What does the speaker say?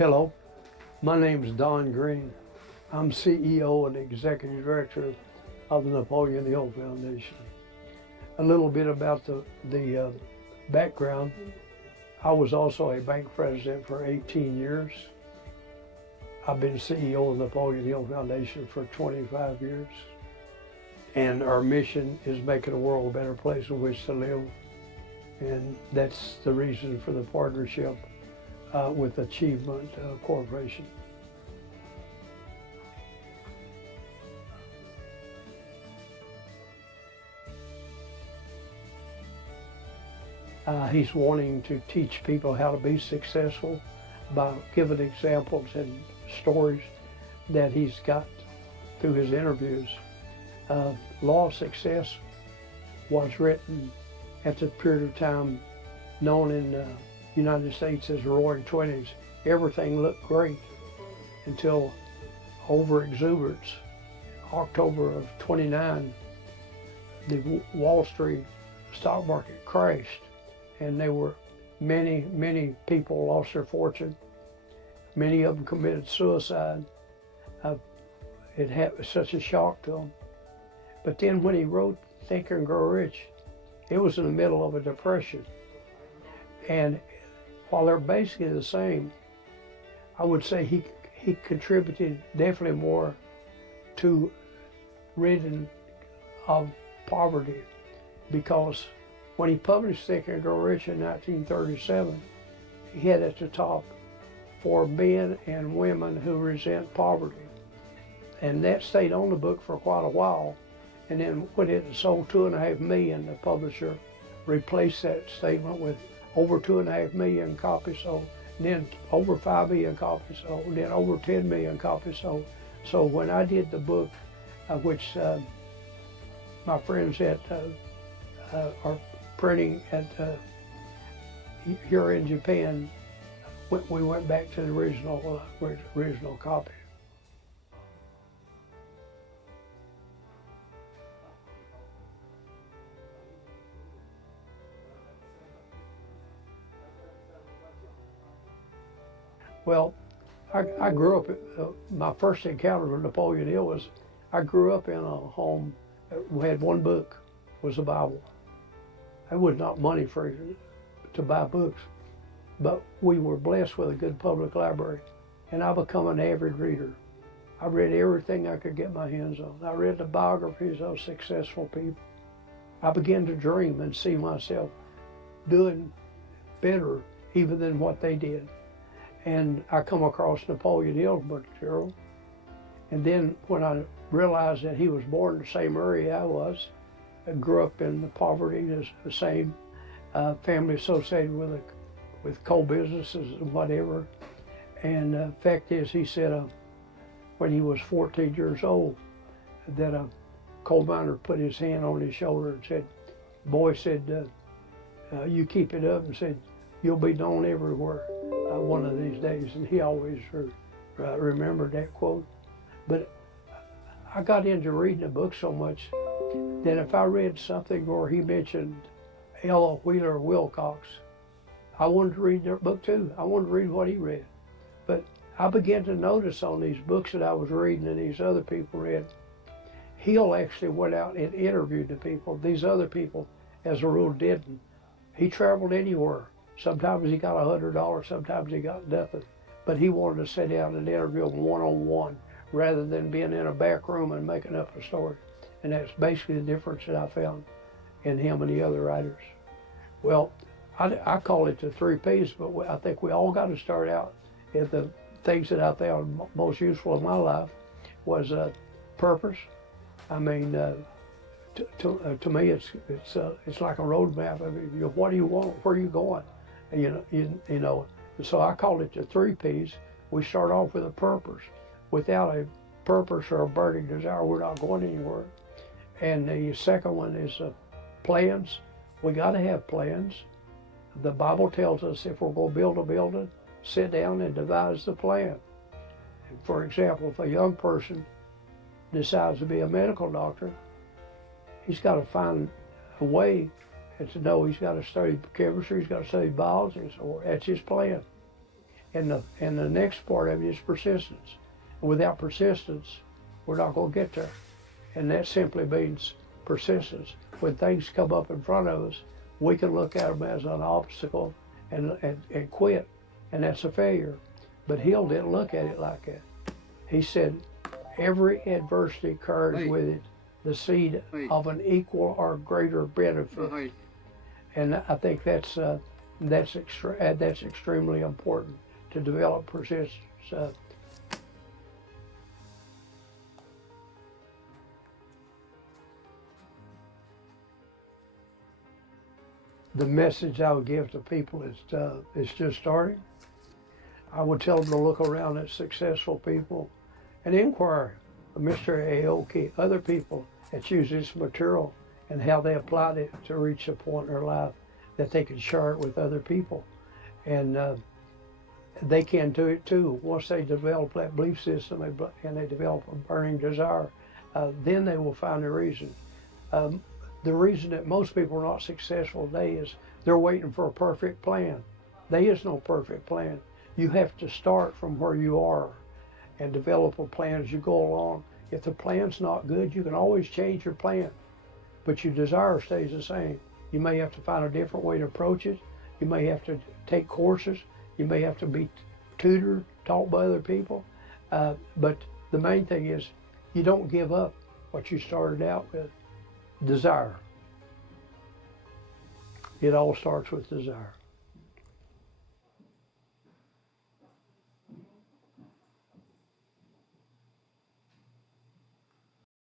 Hello, my name is Don Green. I'm CEO and Executive Director of the Napoleon Hill Foundation. A little bit about the background. I was also a bank president for 18 years. I've been CEO of the Napoleon Hill Foundation for 25 years. And our mission is making the world a better place in which to live. And that's the reason for the partnership with Achievement Corporation. He's wanting to teach people how to be successful by giving examples and stories that he's got through his interviews. Law of Success was written at the period of time known in the United States as the Roaring Twenties. Everything looked great until over-exuberance. October of '29, the Wall Street stock market crashed, and there were many people lost their fortune. Many of them committed suicide. It had such a shock to them. But then when he wrote Think and Grow Rich, it was in the middle of a depression. And while they're basically the same, I would say he contributed definitely more to ridding of poverty, because when he published Think and Grow Rich in 1937, he had at the top, for men and women who resent poverty. And that stayed on the book for quite a while. And then when it sold 2.5 million, the publisher replaced that statement with over 2.5 million copies sold, then over 5 million copies sold, then over 10 million copies sold. So when I did the book, which my friends at are printing at here in Japan, we went back to the original copy. Well, I grew up, my first encounter with Napoleon Hill was, I grew up in a home that we had one book, was the Bible. It was not money to buy books, but we were blessed with a good public library, and I become an avid reader. I read everything I could get my hands on. I read the biographies of successful people. I began to dream and see myself doing better even than what they did. And I come across Napoleon Hill's material, and then when I realized that he was born in the same area I was, I grew up in the poverty, the same family associated with coal businesses and whatever. And the fact is, he said when he was 14 years old, that a coal miner put his hand on his shoulder and said, "Boy," said, "you keep it up," and said, "You'll be known everywhere one of these days." And he always remembered that quote. But I got into reading the book so much that if I read something where he mentioned Ella Wheeler Wilcox, I wanted to read their book too. I wanted to read what he read. But I began to notice on these books that I was reading and these other people read, Hill actually went out and interviewed the people. These other people, as a rule, didn't. He traveled anywhere. Sometimes he got $100, sometimes he got nothing. But he wanted to sit down and interview them one-on-one rather than being in a back room and making up a story. And that's basically the difference that I found in him and the other writers. Well, I call it the 3 Ps, but I think we all got to start out. If the things that I found most useful in my life was purpose. I mean, to me, it's like a road map. I mean, what do you want? Where are you going? And, you know. So I call it the 3 Ps. We start off with a purpose. Without a purpose or a burning desire, we're not going anywhere. And the second one is plans. We got to have plans. The Bible tells us if we're going to build a building, sit down and devise the plan. For example, if a young person decides to be a medical doctor, he's got to find a way to know he's got to study chemistry, he's got to study biology, so that's his plan. And the next part of it is persistence. Without persistence, we're not going to get there. And that simply means persistence. When things come up in front of us, we can look at them as an obstacle and quit, and that's a failure. But Hill didn't look at it like that. He said, every adversity carries with it the seed of an equal or greater benefit. And I think that's extremely important to develop persistence. The message I would give to people is just starting. I would tell them to look around at successful people and inquire of Mr. Aoki, other people that use this material and how they applied it to reach a point in their life that they can share it with other people. And they can do it too. Once they develop that belief system and they develop a burning desire, then they will find the reason. The reason that most people are not successful today is they're waiting for a perfect plan. There is no perfect plan. You have to start from where you are and develop a plan as you go along. If the plan's not good, you can always change your plan, but your desire stays the same. You may have to find a different way to approach it. You may have to take courses. You may have to be tutored, taught by other people. But the main thing is you don't give up what you started out with. Desire. It all starts with desire.